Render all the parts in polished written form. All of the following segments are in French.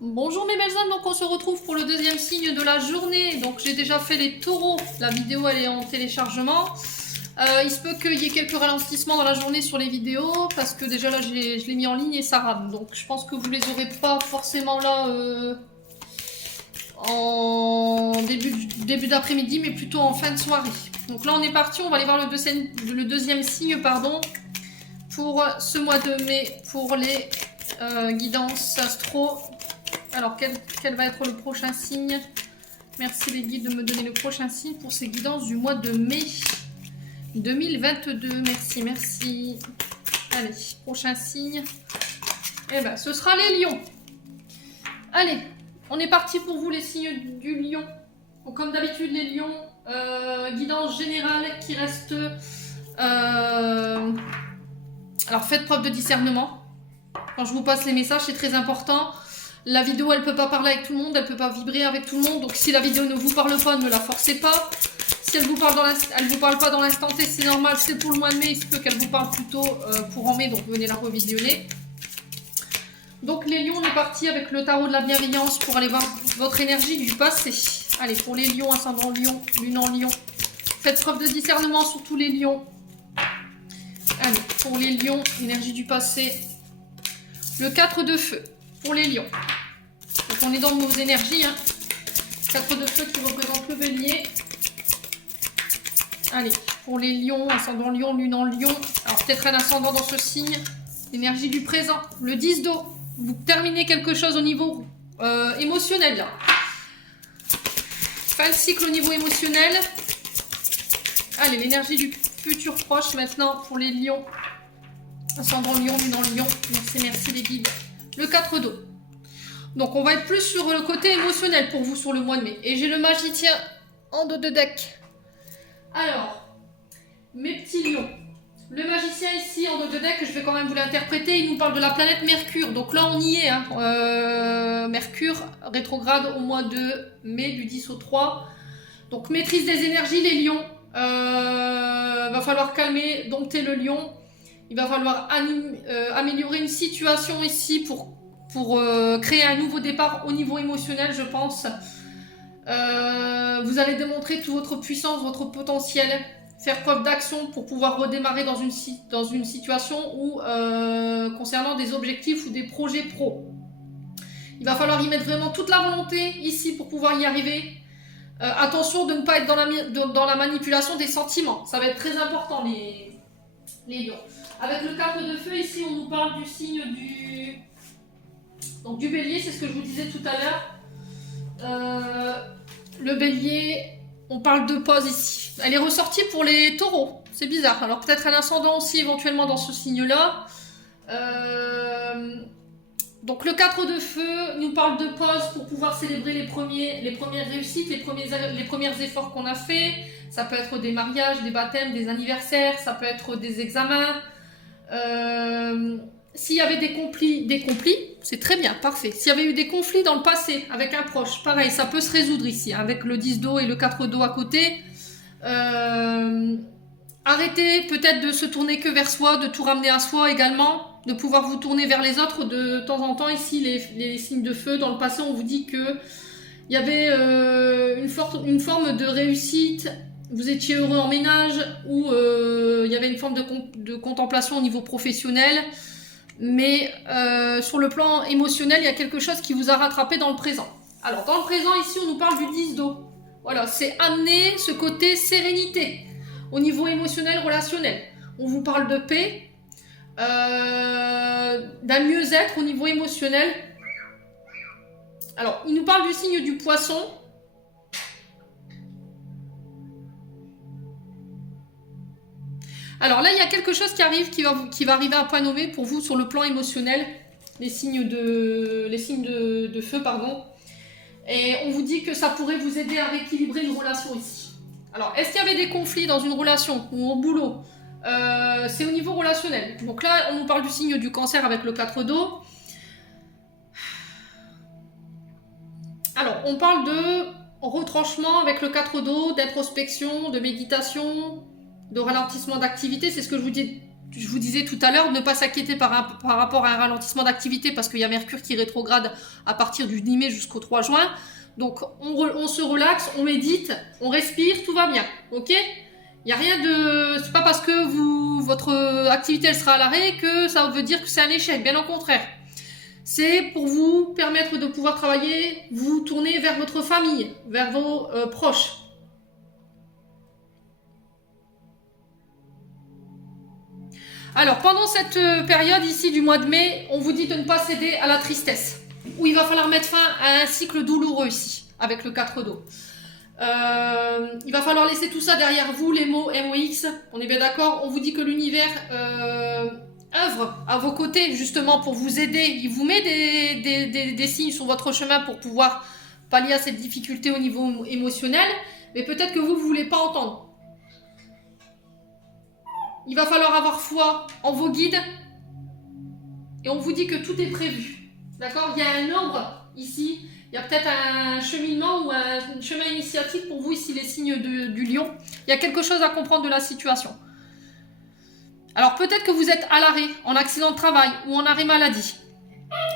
Bonjour mes belles âmes, donc on se retrouve pour le deuxième signe de la journée. Donc j'ai déjà fait les taureaux, la vidéo elle est en téléchargement. Il se peut qu'il y ait quelques ralentissements dans la journée sur les vidéos, parce que déjà là je l'ai mis en ligne et ça rame. Donc je pense que vous les aurez pas forcément là en début d'après-midi, mais plutôt en fin de soirée. Donc là on est parti, on va aller voir le deuxième signe pardon, pour ce mois de mai, pour les guidances astro. Alors, quel va être le prochain signe? Merci les guides de me donner le prochain signe pour ces guidances du mois de mai 2022. Merci, merci. Allez, prochain signe. Eh ben, ce sera les lions. Allez, on est parti pour vous les signes du lion. Donc, comme d'habitude, les lions, guidance générale qui reste... Alors, faites preuve de discernement. Quand je vous passe les messages, c'est très important. La vidéo, elle peut pas parler avec tout le monde, elle peut pas vibrer avec tout le monde. Donc si la vidéo ne vous parle pas, ne la forcez pas. Si elle vous parle vous parle pas dans l'instant T, c'est normal, c'est pour le mois de mai. Il se peut qu'elle vous parle plutôt pour en mai, donc venez la revisionner. Donc les lions, on est parti avec le tarot de la bienveillance pour aller voir votre énergie du passé. Allez, pour les lions, ascendant lion, lune en lion. Faites preuve de discernement sur tous les lions. Allez, pour les lions, énergie du passé. Le 4 de feu. Pour les lions. Donc on est dans nos énergies. 4 de feu qui représente le bélier. Allez, pour les lions, ascendant lion, lune en lion. Alors peut-être un ascendant dans ce signe. Énergie du présent. Le 10 d'eau. Vous terminez quelque chose au niveau émotionnel. Là. Fin de cycle au niveau émotionnel. Allez, l'énergie du futur proche maintenant pour les lions. Ascendant lion, lune en lion. Merci, merci les guides. Le 4 d'eau. Donc on va être plus sur le côté émotionnel pour vous sur le mois de mai. Et j'ai le magicien en dos de deck. Alors, mes petits lions. Le magicien ici en dos de deck, je vais quand même vous l'interpréter. Il nous parle de la planète Mercure. Donc là on y est. Mercure rétrograde au mois de mai du 10 au 3. Donc maîtrise des énergies les lions. Va falloir calmer, dompter le lion. Il va falloir améliorer une situation ici pour créer un nouveau départ au niveau émotionnel, je pense. Vous allez démontrer toute votre puissance, votre potentiel, faire preuve d'action pour pouvoir redémarrer dans une situation où, concernant des objectifs ou des projets pro. Il va falloir y mettre vraiment toute la volonté ici pour pouvoir y arriver. Attention de ne pas être dans la manipulation des sentiments. Ça va être très important, les lions. Avec le 4 de feu, ici, on nous parle du signe du bélier, c'est ce que je vous disais tout à l'heure. Le bélier, on parle de pause ici. Elle est ressortie pour les taureaux, c'est bizarre. Alors peut-être un ascendant aussi éventuellement dans ce signe-là. Donc le 4 de feu nous parle de pause pour pouvoir célébrer les premières réussites, les premiers efforts qu'on a fait. Ça peut être des mariages, des baptêmes, des anniversaires, ça peut être des examens. S'il y avait des conflits, c'est très bien, parfait. S'il y avait eu des conflits dans le passé avec un proche, pareil, ça peut se résoudre ici, avec le 10 d'eau et le 4 d'eau à côté. Arrêtez peut-être de se tourner que vers soi, de tout ramener à soi également, de pouvoir vous tourner vers les autres de temps en temps. Ici, les signes de feu, dans le passé, on vous dit que il y avait une forme de réussite. Vous étiez heureux en ménage ou il y avait une forme de contemplation au niveau professionnel. Mais sur le plan émotionnel, il y a quelque chose qui vous a rattrapé dans le présent. Alors, dans le présent, ici, on nous parle du 10 d'eau. Voilà, c'est amener ce côté sérénité au niveau émotionnel, relationnel. On vous parle de paix, d'un mieux-être au niveau émotionnel. Alors, il nous parle du signe du poisson. Alors là, il y a quelque chose qui arrive, qui va arriver à point nommé pour vous sur le plan émotionnel, les signes de feu, pardon. Et on vous dit que ça pourrait vous aider à rééquilibrer une relation ici. Alors, est-ce qu'il y avait des conflits dans une relation ou au boulot? C'est au niveau relationnel. Donc là, on nous parle du signe du cancer avec le 4 d'eau. Alors, on parle de retranchement avec le 4 d'eau, d'introspection, de méditation, de ralentissement d'activité, c'est ce que je vous dis je vous disais tout à l'heure, ne pas s'inquiéter par rapport à un ralentissement d'activité parce qu'il y a Mercure qui rétrograde à partir du 10 mai jusqu'au 3 juin. Donc, on se relaxe, on médite, on respire, tout va bien. Ok? Il n'y a rien de... C'est pas parce que votre activité elle sera à l'arrêt que ça veut dire que c'est un échec. Bien au contraire. C'est pour vous permettre de pouvoir travailler, vous tourner vers votre famille, vers vos proches. Alors, pendant cette période ici du mois de mai, on vous dit de ne pas céder à la tristesse. Où il va falloir mettre fin à un cycle douloureux ici, avec le 4 d'eau. Il va falloir laisser tout ça derrière vous, les mots MOX. On est bien d'accord? On vous dit que l'univers œuvre à vos côtés, justement, pour vous aider. Il vous met des signes sur votre chemin pour pouvoir pallier à cette difficulté au niveau émotionnel. Mais peut-être que vous ne voulez pas entendre. Il va falloir avoir foi en vos guides. Et on vous dit que tout est prévu. D'accord? Il y a un ordre ici. Il y a peut-être un cheminement ou un chemin initiatique pour vous ici, les signes du lion. Il y a quelque chose à comprendre de la situation. Alors peut-être que vous êtes à l'arrêt, en accident de travail ou en arrêt maladie.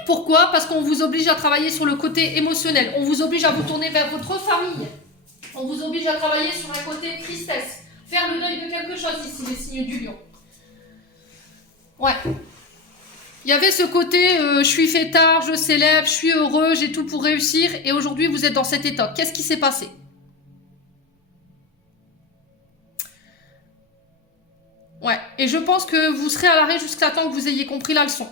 Pourquoi? Parce qu'on vous oblige à travailler sur le côté émotionnel. On vous oblige à vous tourner vers votre famille. On vous oblige à travailler sur un côté tristesse. Faire le deuil de quelque chose ici, les signes du lion. Ouais. Il y avait ce côté, je suis fêtard, je célèbre, je suis heureux, j'ai tout pour réussir. Et aujourd'hui, vous êtes dans cet état. Qu'est-ce qui s'est passé? Ouais. Et je pense que vous serez à l'arrêt jusqu'à temps que vous ayez compris la leçon.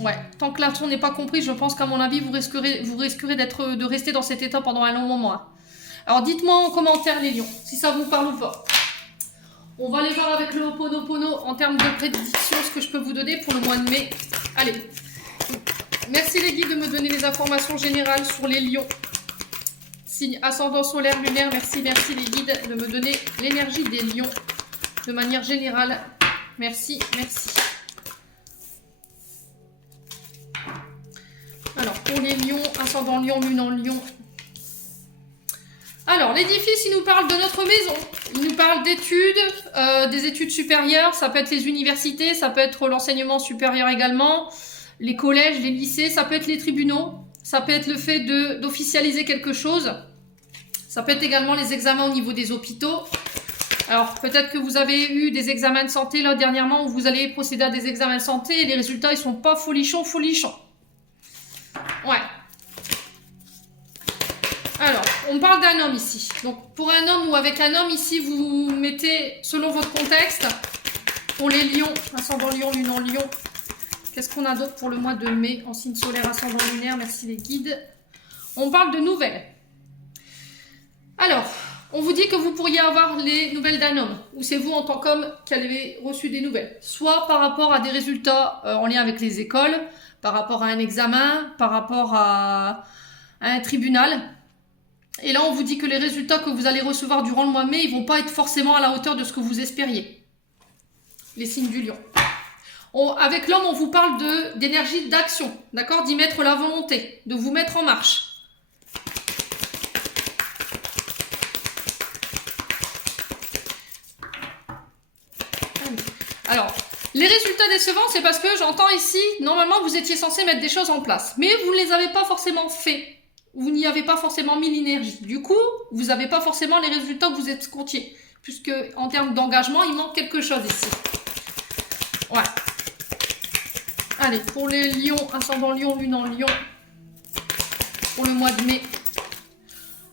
Ouais. Tant que la leçon n'est pas comprise, je pense qu'à mon avis, vous risquerez de rester dans cet état pendant un long moment. Hein. Alors, dites-moi en commentaire, les lions, si ça vous parle ou pas. On va aller voir avec le Ho'oponopono en termes de prédiction ce que je peux vous donner pour le mois de mai. Allez. Merci les guides de me donner les informations générales sur les lions. Signe ascendant solaire, lunaire. Merci les guides de me donner l'énergie des lions de manière générale. Merci. Alors, pour les lions, ascendant lion, lune en lion. Alors, l'édifice, il nous parle de notre maison. Il nous parle d'études, des études supérieures. Ça peut être les universités, ça peut être l'enseignement supérieur également, les collèges, les lycées, ça peut être les tribunaux. Ça peut être le fait d'officialiser quelque chose. Ça peut être également les examens au niveau des hôpitaux. Alors, peut-être que vous avez eu des examens de santé là dernièrement où vous allez procéder à des examens de santé et les résultats, ils sont pas folichons. Ouais. Alors, on parle d'un homme ici. Donc, pour un homme ou avec un homme, ici, vous mettez, selon votre contexte, pour les lions, ascendant lion, lune en lion. Qu'est-ce qu'on a d'autre pour le mois de mai en signe solaire, ascendant lunaire? Merci les guides. On parle de nouvelles. Alors, on vous dit que vous pourriez avoir les nouvelles d'un homme. Ou c'est vous, en tant qu'homme, qui avez reçu des nouvelles. Soit par rapport à des résultats en lien avec les écoles, par rapport à un examen, par rapport à un tribunal. Et là, on vous dit que les résultats que vous allez recevoir durant le mois de mai, ils ne vont pas être forcément à la hauteur de ce que vous espériez. Les signes du lion. Avec l'homme, on vous parle d'énergie d'action, d'accord? D'y mettre la volonté, de vous mettre en marche. Alors, les résultats décevants, c'est parce que j'entends ici, normalement, vous étiez censé mettre des choses en place. Mais vous ne les avez pas forcément fait. Vous n'y avez pas forcément mis l'énergie. Du coup, vous n'avez pas forcément les résultats que vous escomptiez. Puisque, en termes d'engagement, il manque quelque chose ici. Ouais. Allez, pour les lions, ascendant lion, lune en lion. Pour le mois de mai.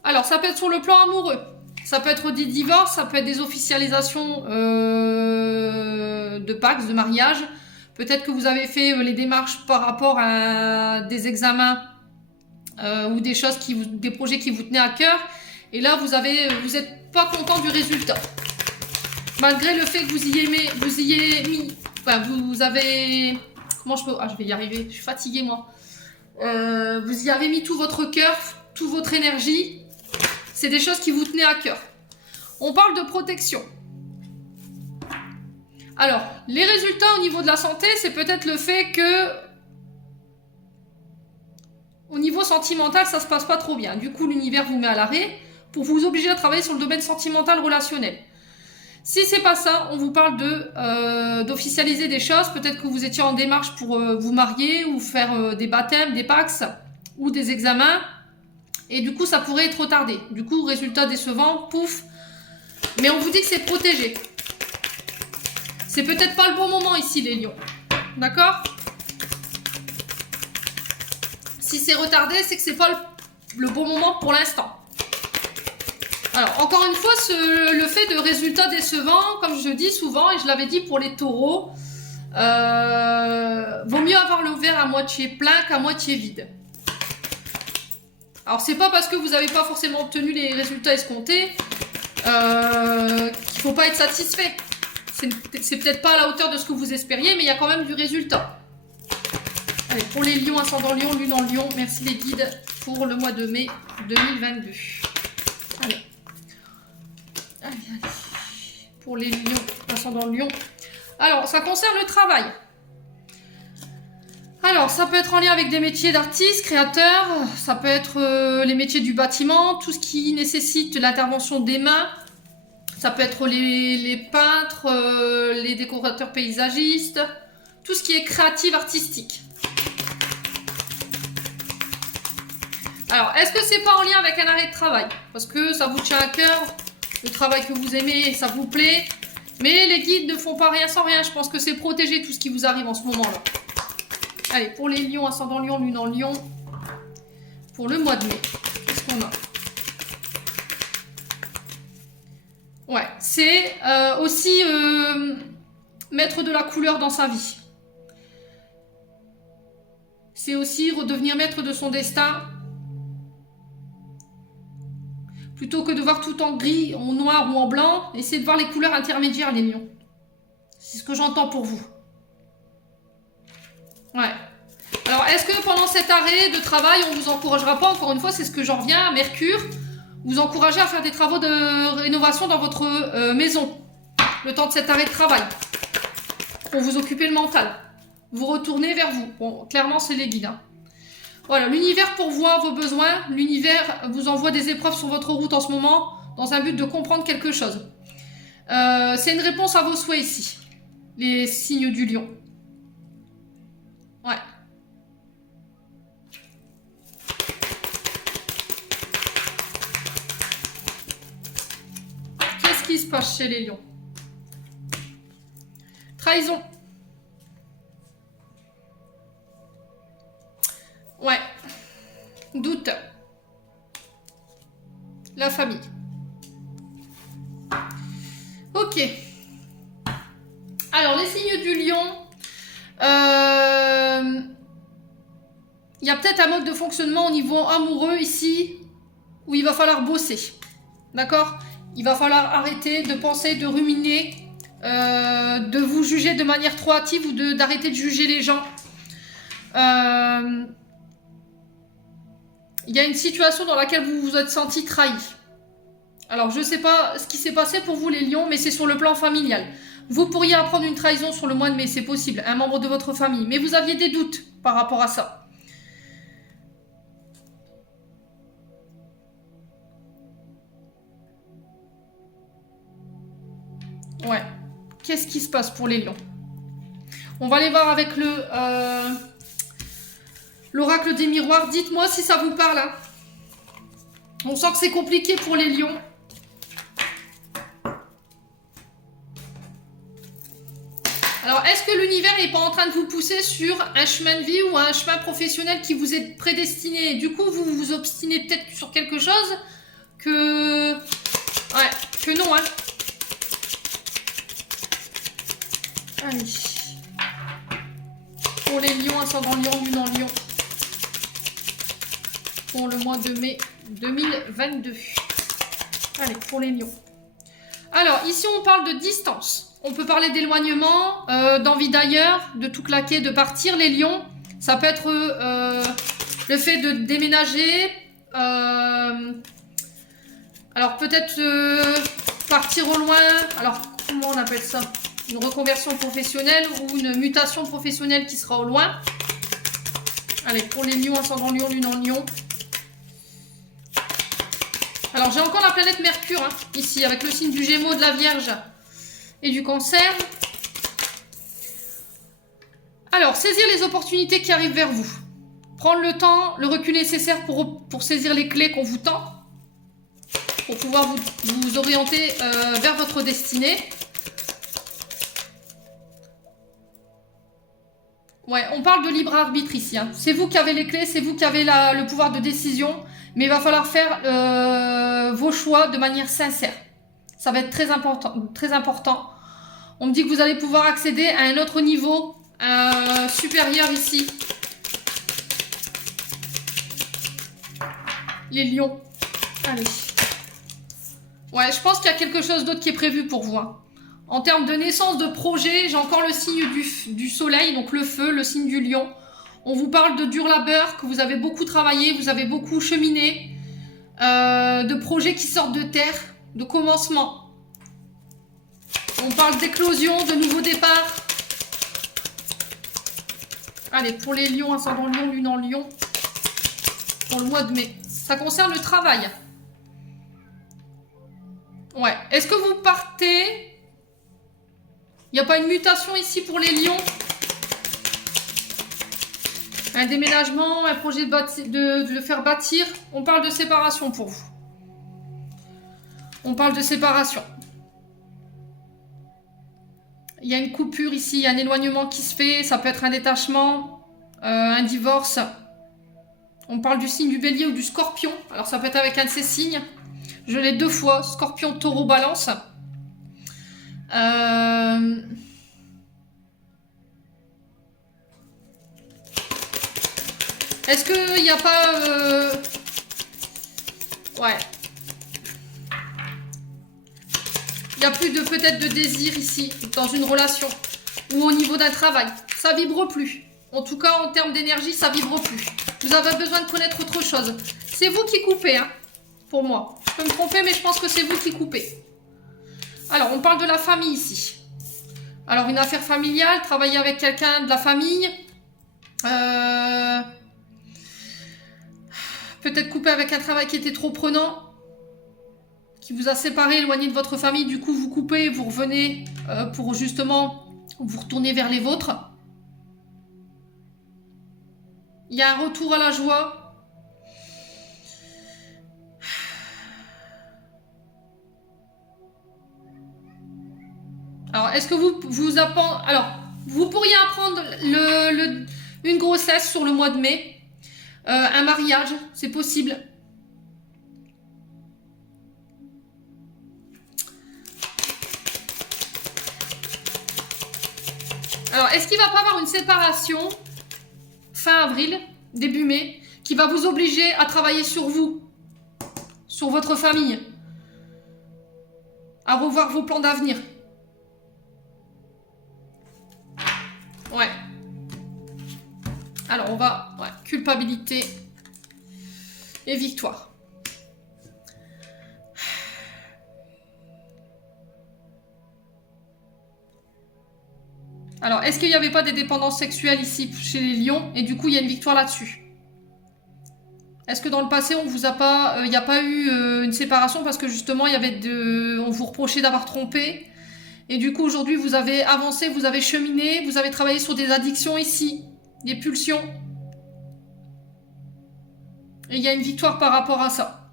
Alors, ça peut être sur le plan amoureux. Ça peut être des divorces, ça peut être des officialisations de pactes, de mariage. Peut-être que vous avez fait les démarches par rapport à des examens ou des choses des projets qui vous tenaient à cœur. Et là, vous n'êtes pas content du résultat. Malgré le fait que vous y ayez mis... Enfin, vous avez... Comment je peux... Ah, je vais y arriver. Je suis fatiguée, moi. Vous y avez mis tout votre cœur, toute votre énergie. C'est des choses qui vous tenaient à cœur. On parle de protection. Alors, les résultats au niveau de la santé, c'est peut-être le fait que au niveau sentimental, ça se passe pas trop bien. Du coup, l'univers vous met à l'arrêt pour vous obliger à travailler sur le domaine sentimental relationnel. Si c'est pas ça, on vous parle d'officialiser des choses. Peut-être que vous étiez en démarche pour vous marier ou faire des baptêmes, des pax ou des examens. Et du coup, ça pourrait être retardé. Du coup, résultat décevant, pouf. Mais on vous dit que c'est protégé. C'est peut-être pas le bon moment ici, les lions. D'accord? Si c'est retardé, c'est que c'est pas le bon moment pour l'instant. Alors, encore une fois, le fait de résultats décevants, comme je dis souvent, et je l'avais dit pour les taureaux, vaut mieux avoir le verre à moitié plein qu'à moitié vide. Alors, c'est pas parce que vous n'avez pas forcément obtenu les résultats escomptés qu'il ne faut pas être satisfait. C'est peut-être pas à la hauteur de ce que vous espériez, mais il y a quand même du résultat. Allez, pour les lions, ascendant lion, lune en lion, merci les guides pour le mois de mai 2022. Allez. Allez. Pour les lions, ascendant lion. Alors, ça concerne le travail. Alors, ça peut être en lien avec des métiers d'artistes, créateurs, ça peut être les métiers du bâtiment, tout ce qui nécessite l'intervention des mains. Ça peut être les peintres, les décorateurs paysagistes, tout ce qui est créatif, artistique. Alors, est-ce que c'est pas en lien avec un arrêt de travail? Parce que ça vous tient à cœur, le travail que vous aimez et ça vous plaît. Mais les guides ne font pas rien sans rien. Je pense que c'est protégé tout ce qui vous arrive en ce moment-là. Allez, pour les lions, ascendant lion, lune en lion, pour le mois de mai, qu'est-ce qu'on a? Ouais, c'est aussi mettre de la couleur dans sa vie. C'est aussi redevenir maître de son destin. Plutôt que de voir tout en gris, en noir ou en blanc, essayez de voir les couleurs intermédiaires, les lions. C'est ce que j'entends pour vous. Ouais. Alors, est-ce que pendant cet arrêt de travail, on vous encouragera pas, encore une fois, c'est ce que j'en reviens, à Mercure, vous encouragez à faire des travaux de rénovation dans votre maison, le temps de cet arrêt de travail, pour vous occuper le mental. Vous retournez vers vous. Bon, clairement, c'est les guides. Hein. Voilà, l'univers pourvoit vos besoins. L'univers vous envoie des épreuves sur votre route en ce moment, dans un but de comprendre quelque chose. C'est une réponse à vos souhaits ici, les signes du lion. Ouais. Qu'est-ce qui se passe chez les lions? Trahison. Ouais. Doute. La famille. Ok. Alors, les signes du lion. Il y a peut-être un mode de fonctionnement au niveau amoureux ici où il va falloir bosser. D'accord? Il va falloir arrêter de penser, de ruminer, de vous juger de manière trop hâtive ou d'arrêter de juger les gens. Il y a une situation dans laquelle vous vous êtes senti trahi. Alors, je ne sais pas ce qui s'est passé pour vous les lions, mais c'est sur le plan familial. Vous pourriez apprendre une trahison sur le mois de mai, c'est possible, un membre de votre famille. Mais vous aviez des doutes par rapport à ça. Ouais. Qu'est-ce qui se passe pour les lions? On va aller voir avec l'oracle des miroirs. Dites-moi si ça vous parle. Hein. On sent que c'est compliqué pour les lions. Alors, est-ce que l'univers n'est pas en train de vous pousser sur un chemin de vie ou un chemin professionnel qui vous est prédestiné? Du coup, vous vous obstinez peut-être sur quelque chose que... Ouais, que non, hein. Allez. Pour les lions, ascendant lion, lune en lion. Pour le mois de mai 2022. Allez, pour les lions. Alors, ici, on parle de distance. On peut parler d'éloignement, d'envie d'ailleurs, de tout claquer, de partir. Les lions, ça peut être le fait de déménager. Alors, peut-être partir au loin. Alors, comment on appelle ça? Une reconversion professionnelle ou une mutation professionnelle qui sera au loin. Allez, pour les lions, ascendant lion, lune en lion. Alors, j'ai encore la planète Mercure, hein, ici, avec le signe du Gémeaux de la Vierge. et du cancer. Alors, saisir les opportunités qui arrivent vers vous. Prendre le temps, le recul nécessaire pour saisir les clés qu'on vous tend. Pour pouvoir vous orienter vers votre destinée. Ouais, on parle de libre arbitre ici. Hein. C'est vous qui avez les clés, c'est vous qui avez le pouvoir de décision. Mais il va falloir faire vos choix de manière sincère. Ça va être très important, très important. On me dit que vous allez pouvoir accéder à un autre niveau supérieur ici. Les lions. Allez. Ouais, je pense qu'il y a quelque chose d'autre qui est prévu pour vous. Hein. En termes de naissance de projet, j'ai encore le signe du soleil, donc le feu, le signe du lion. On vous parle de dur labeur, que vous avez beaucoup travaillé, vous avez beaucoup cheminé, de projets qui sortent de terre, de commencement. On parle d'éclosion, de nouveaux départs. Allez, pour les lions, ascendant lion, lune en lion, pour le mois de mai. Ça concerne le travail. Ouais. Est-ce que vous partez? Il n'y a pas une mutation ici pour les lions? Un déménagement, un projet de le faire bâtir. On parle de séparation pour vous. On parle de séparation. Il y a une coupure ici, il y a un éloignement qui se fait. Ça peut être un détachement, un divorce. On parle du signe du bélier ou du scorpion. Alors ça peut être avec un de ces signes. Je l'ai 2 fois. Scorpion, taureau, balance. Est-ce qu'il n'y a pas... Ouais. Il n'y a plus de peut-être de désir ici, dans une relation. Ou au niveau d'un travail. Ça vibre plus. En tout cas, en termes d'énergie, ça vibre plus. Vous avez besoin de connaître autre chose. C'est vous qui coupez, hein, pour moi. Je peux me tromper, mais je pense que c'est vous qui coupez. Alors, on parle de la famille ici. Alors, une affaire familiale, travailler avec quelqu'un de la famille. Peut-être couper avec un travail qui était trop prenant, qui vous a séparé, éloigné de votre famille. Du coup, vous coupez, vous revenez pour justement vous retourner vers les vôtres. Il y a un retour à la joie. Alors, est-ce que vous pourriez apprendre une grossesse sur le mois de mai. Un mariage, c'est possible. Alors, est-ce qu'il va pas avoir une séparation fin avril, début mai, qui va vous obliger à travailler sur vous, sur votre famille, à revoir vos plans d'avenir? Ouais. Alors, on va... Ouais, culpabilité et victoire. Alors, est-ce qu'il n'y avait pas des dépendances sexuelles ici chez les lions? Et du coup, il y a une victoire là-dessus. Est-ce que dans le passé, on vous a pas... Il n'y a pas eu une séparation parce que justement, il y avait on vous reprochait d'avoir trompé. Et du coup, aujourd'hui, vous avez avancé, vous avez cheminé, vous avez travaillé sur des addictions ici, des pulsions. Et il y a une victoire par rapport à ça.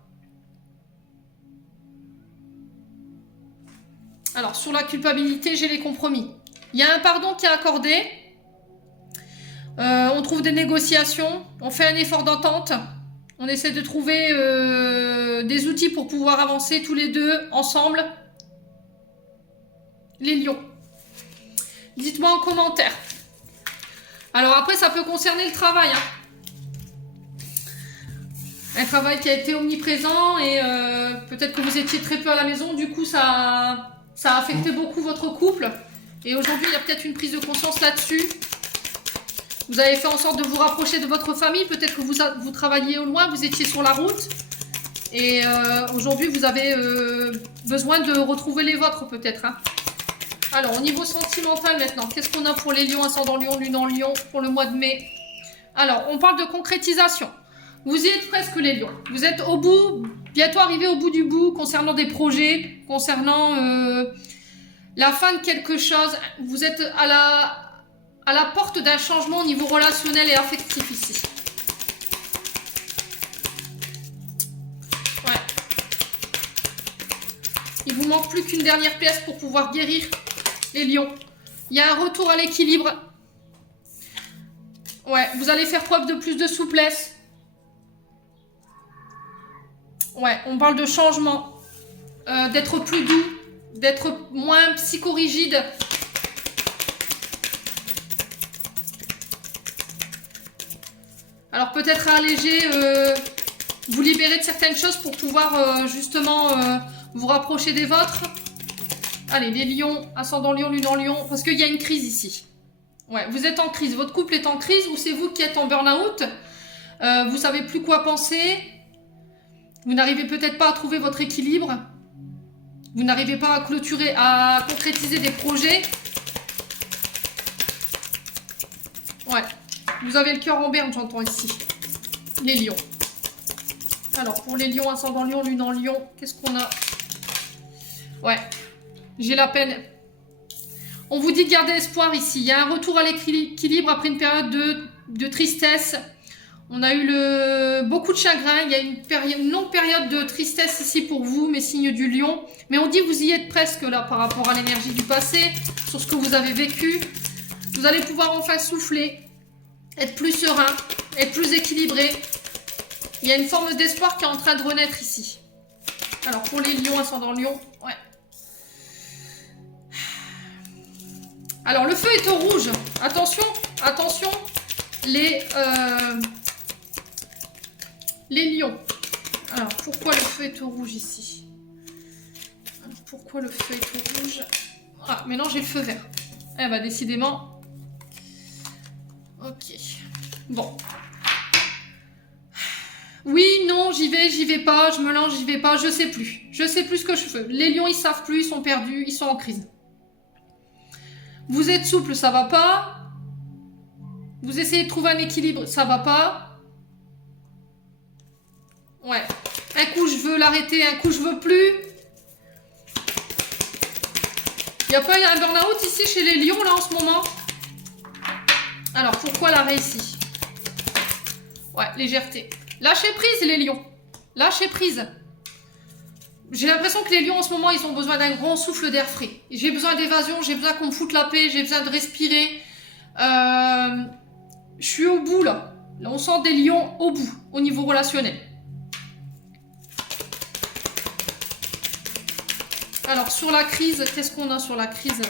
Alors, sur la culpabilité, j'ai les compromis. Il y a un pardon qui est accordé. On trouve des négociations. On fait un effort d'entente. On essaie de trouver des outils pour pouvoir avancer tous les deux, ensemble. Les lions. Dites-moi en commentaire. Alors après, ça peut concerner le travail. Hein. Un travail qui a été omniprésent et peut-être que vous étiez très peu à la maison. Du coup, ça a affecté beaucoup votre couple. Et aujourd'hui, il y a peut-être une prise de conscience là-dessus. Vous avez fait en sorte de vous rapprocher de votre famille. Peut-être que vous travailliez au loin, vous étiez sur la route. Et aujourd'hui, vous avez besoin de retrouver les vôtres peut-être. Hein. Alors, au niveau sentimental maintenant, qu'est-ce qu'on a pour les lions, ascendant lion, lune en lion, pour le mois de mai? Alors, on parle de concrétisation. Vous y êtes presque les lions. Vous êtes au bout, bientôt arrivé au bout du bout, concernant des projets, concernant la fin de quelque chose. Vous êtes à la porte d'un changement au niveau relationnel et affectif ici. Ouais. Il vous manque plus qu'une dernière pièce pour pouvoir guérir les lions. Il y a un retour à l'équilibre. Ouais, vous allez faire preuve de plus de souplesse. Ouais, on parle de changement. D'être plus doux, d'être moins psychorigide. Alors peut-être alléger, vous libérer de certaines choses pour pouvoir justement vous rapprocher des vôtres. Allez, les lions, ascendant lion, lune en lion, parce qu'il y a une crise ici. Ouais, vous êtes en crise, votre couple est en crise ou c'est vous qui êtes en burn-out. Vous savez plus quoi penser. Vous n'arrivez peut-être pas à trouver votre équilibre. Vous n'arrivez pas à clôturer, à concrétiser des projets. Ouais. Vous avez le cœur en berne, j'entends ici. Les lions. Alors, pour les lions, ascendant lion, lune en lion, qu'est-ce qu'on a? Ouais. J'ai la peine. On vous dit de garder espoir ici. Il y a un retour à l'équilibre après une période de tristesse. On a eu beaucoup de chagrin. Il y a une longue période de tristesse ici pour vous, mes signes du lion. Mais on dit que vous y êtes presque là par rapport à l'énergie du passé, sur ce que vous avez vécu. Vous allez pouvoir enfin souffler, être plus serein, être plus équilibré. Il y a une forme d'espoir qui est en train de renaître ici. Alors pour les lions, ascendant lion, ouais. Alors le feu est au rouge. Attention, attention, les lions. Alors pourquoi le feu est au rouge ici? Alors, pourquoi le feu est au rouge? Ah, maintenant j'ai le feu vert. Eh bah décidément. Ok. Bon. Oui, non, j'y vais pas, je me lance, j'y vais pas, je sais plus. Je sais plus ce que je fais. Les lions, ils savent plus, ils sont perdus, ils sont en crise. Vous êtes souple, ça va pas. Vous essayez de trouver un équilibre, ça va pas. Ouais. Un coup, je veux l'arrêter, un coup, je veux plus. Il n'y a pas un burn-out ici chez les lions, là, en ce moment? Alors, pourquoi l'arrêt ici? Ouais, légèreté. Lâchez prise, les lions. Lâchez prise. J'ai l'impression que les lions, en ce moment, ils ont besoin d'un grand souffle d'air frais. J'ai besoin d'évasion, j'ai besoin qu'on me foute la paix, j'ai besoin de respirer. Je suis au bout, là. Là, on sent des lions au bout, au niveau relationnel. Alors, sur la crise, qu'est-ce qu'on a sur la crise?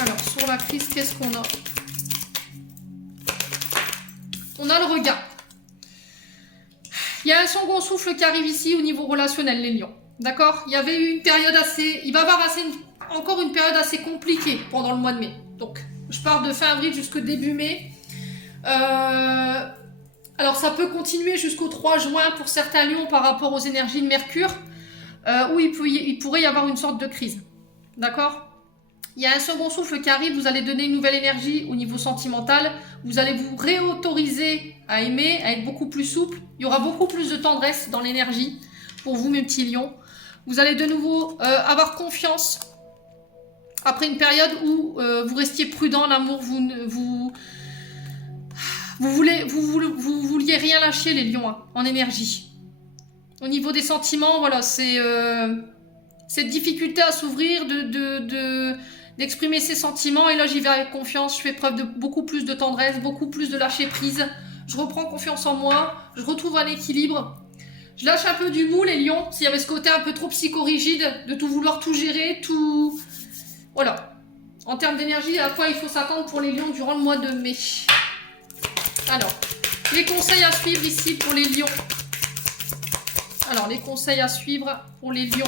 Alors, sur la crise, qu'est-ce qu'on a? On a le regard. Il y a un second souffle qui arrive ici au niveau relationnel, les lions. D'accord? Il y avait eu une période assez... Il va y avoir encore une période assez compliquée pendant le mois de mai. Donc, je pars de fin avril jusqu'au début mai. Alors, ça peut continuer jusqu'au 3 juin pour certains lions par rapport aux énergies de Mercure, où il pourrait y avoir une sorte de crise. D'accord? Il y a un second souffle qui arrive, vous allez donner une nouvelle énergie au niveau sentimental, vous allez vous réautoriser à aimer, à être beaucoup plus souple, il y aura beaucoup plus de tendresse dans l'énergie pour vous, mes petits lions. Vous allez de nouveau avoir confiance après une période où vous restiez prudent, l'amour, vous vouliez rien lâcher, les lions, hein, en énergie. Au niveau des sentiments, voilà, c'est cette difficulté à s'ouvrir, d'exprimer ses sentiments. Et là, j'y vais avec confiance. Je fais preuve de beaucoup plus de tendresse, beaucoup plus de lâcher prise. Je reprends confiance en moi. Je retrouve un équilibre. Je lâche un peu du mou, les lions. S'il y avait ce côté un peu trop psychorigide, de tout vouloir tout gérer, tout... Voilà. En termes d'énergie, à quoi il faut s'attendre pour les lions durant le mois de mai. Alors, les conseils à suivre ici pour les lions. Alors, les conseils à suivre pour les lions.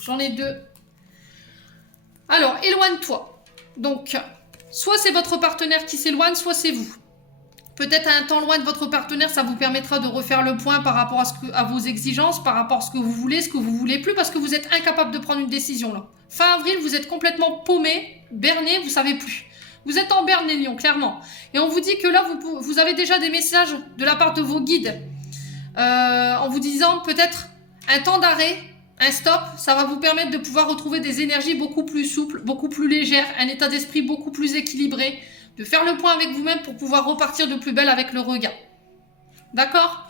J'en ai deux. Alors, éloigne-toi. Donc, soit c'est votre partenaire qui s'éloigne, soit c'est vous. Peut-être à un temps loin de votre partenaire, ça vous permettra de refaire le point par rapport à vos exigences, par rapport à ce que vous voulez, ce que vous voulez plus, parce que vous êtes incapable de prendre une décision là. Fin avril, vous êtes complètement paumé, berné, vous savez plus. Vous êtes en berne, les lions, clairement. Et on vous dit que là, vous avez déjà des messages de la part de vos guides. en vous disant peut-être un temps d'arrêt, un stop, ça va vous permettre de pouvoir retrouver des énergies beaucoup plus souples, beaucoup plus légères, un état d'esprit beaucoup plus équilibré, de faire le point avec vous-même pour pouvoir repartir de plus belle avec le regain. D'accord?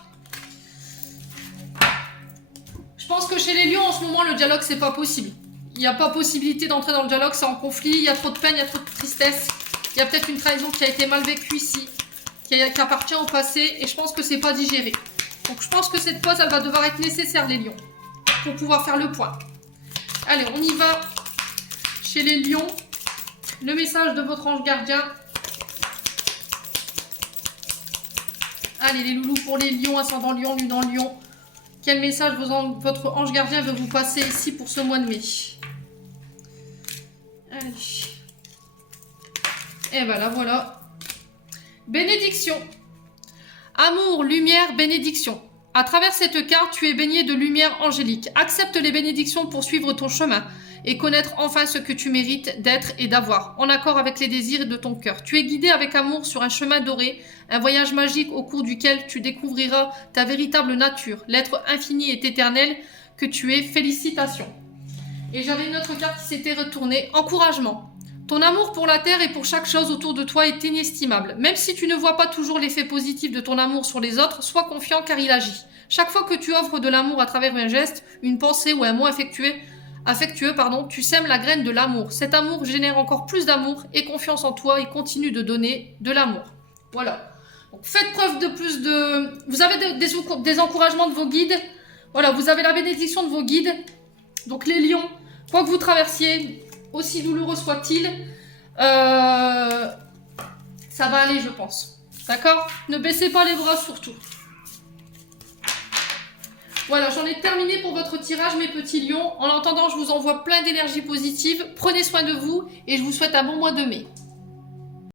Je pense que chez les lions, en ce moment, le dialogue, c'est pas possible. Il n'y a pas possibilité d'entrer dans le dialogue, c'est en conflit, il y a trop de peine, il y a trop de tristesse. Il y a peut-être une trahison qui a été mal vécue ici, qui appartient au passé, et je pense que c'est pas digéré. Donc je pense que cette pause, elle va devoir être nécessaire, les lions, pour pouvoir faire le point. Allez, on y va chez les lions. Le message de votre ange gardien. Allez, les loulous pour les lions, ascendant lion, lune en lion. Quel message votre ange gardien veut vous passer ici pour ce mois de mai? Allez. Et ben là, voilà. Bénédiction. Amour, lumière, bénédiction. À travers cette carte, tu es baigné de lumière angélique. Accepte les bénédictions pour suivre ton chemin et connaître enfin ce que tu mérites d'être et d'avoir, en accord avec les désirs de ton cœur. Tu es guidé avec amour sur un chemin doré, un voyage magique au cours duquel tu découvriras ta véritable nature, l'être infini et éternel que tu es. Félicitations. Et j'avais une autre carte qui s'était retournée. Encouragement. Ton amour pour la terre et pour chaque chose autour de toi est inestimable. Même si tu ne vois pas toujours l'effet positif de ton amour sur les autres, sois confiant car il agit. Chaque fois que tu offres de l'amour à travers un geste, une pensée ou un mot affectueux, tu sèmes la graine de l'amour. Cet amour génère encore plus d'amour et confiance en toi et continue de donner de l'amour. Voilà. Donc, faites preuve de plus de... Vous avez des encouragements de vos guides. Voilà, vous avez la bénédiction de vos guides. Donc les lions, quoi que vous traversiez, aussi douloureux soit-il, ça va aller, je pense. D'accord? Ne baissez pas les bras surtout. Voilà, j'en ai terminé pour votre tirage, mes petits lions. En attendant, je vous envoie plein d'énergie positive. Prenez soin de vous et je vous souhaite un bon mois de mai.